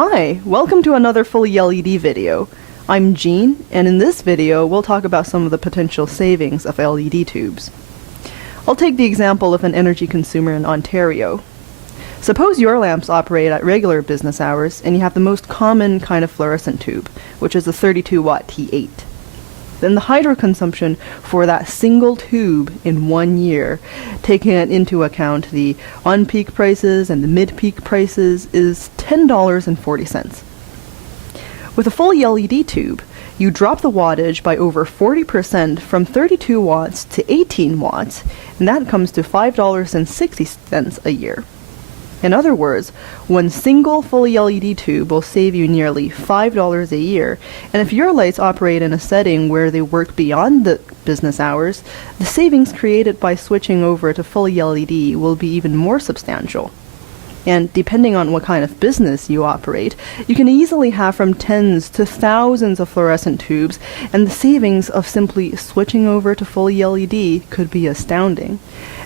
Hi, welcome to another Fully LED video. I'm Jean, and in this video we'll talk about some of the potential savings of LED tubes. I'll take the example of an energy consumer in Ontario. Suppose your lamps operate at regular business hours and you have the most common kind of fluorescent tube, which is a 32-watt T8. Then the hydro consumption for that single tube in 1 year, taking into account the on-peak prices and the mid-peak prices, is $10.40. With a full LED tube, you drop the wattage by over 40% from 32 watts to 18 watts, and that comes to $5.60 a year. In other words, one single fully LED tube will save you nearly $5 a year, and if your lights operate in a setting where they work beyond the business hours, the savings created by switching over to fully LED will be even more substantial. And depending on what kind of business you operate, you can easily have from tens to thousands of fluorescent tubes, and the savings of simply switching over to fully LED could be astounding.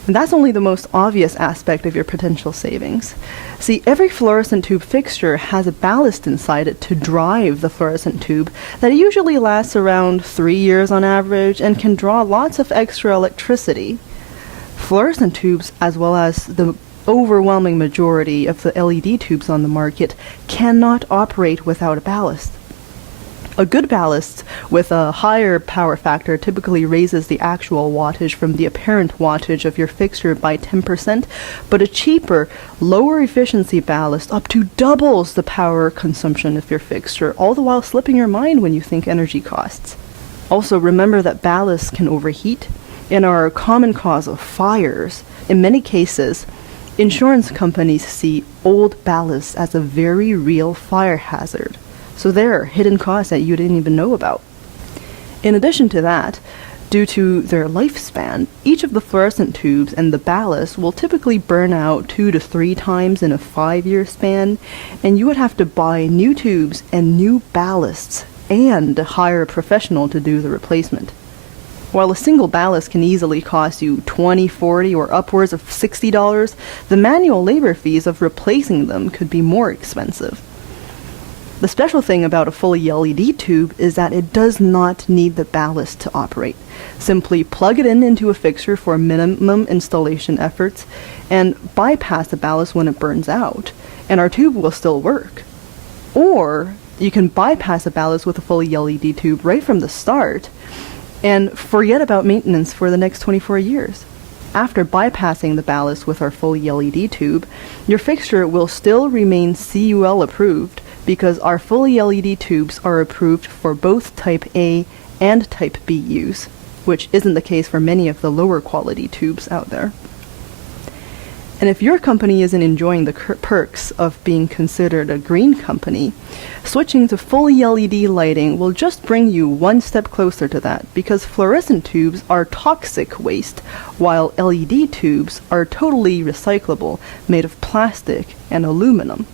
And that's only the most obvious aspect of your potential savings. See, every fluorescent tube fixture has a ballast inside it to drive the fluorescent tube that usually lasts around 3 years on average and can draw lots of extra electricity. Fluorescent tubes, as well as the overwhelming majority of the LED tubes on the market, cannot operate without a ballast. A good ballast with a higher power factor typically raises the actual wattage from the apparent wattage of your fixture by 10%, but a cheaper, lower efficiency ballast up to doubles the power consumption of your fixture, all the while slipping your mind when you think energy costs. Also, remember that ballasts can overheat and are a common cause of fires. In many cases, insurance companies see old ballasts as a very real fire hazard. So there are hidden costs that you didn't even know about. In addition to that, due to their lifespan, each of the fluorescent tubes and the ballast will typically burn out 2 to 3 times in a 5-year span, and you would have to buy new tubes and new ballasts and hire a professional to do the replacement. While a single ballast can easily cost you $20, $40, or upwards of $60, the manual labor fees of replacing them could be more expensive. The special thing about a fully LED tube is that it does not need the ballast to operate. Simply plug it into a fixture for minimum installation efforts and bypass the ballast when it burns out, and our tube will still work. Or you can bypass the ballast with a fully LED tube right from the start and forget about maintenance for the next 24 years. After bypassing the ballast with our fully LED tube, your fixture will still remain CUL approved because our fully LED tubes are approved for both Type A and Type B use, which isn't the case for many of the lower quality tubes out there. And if your company isn't enjoying the perks of being considered a green company, switching to fully LED lighting will just bring you one step closer to that, because fluorescent tubes are toxic waste, while LED tubes are totally recyclable, made of plastic and aluminum.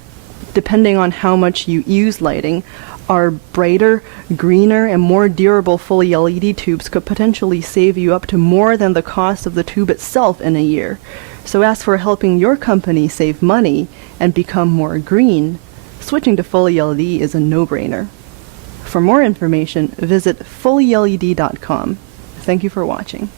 Depending on how much you use lighting, our brighter, greener, and more durable fully LED tubes could potentially save you up to more than the cost of the tube itself in a year. So as for helping your company save money and become more green, switching to fully LED is a no-brainer. For more information, visit fullyled.com. Thank you for watching.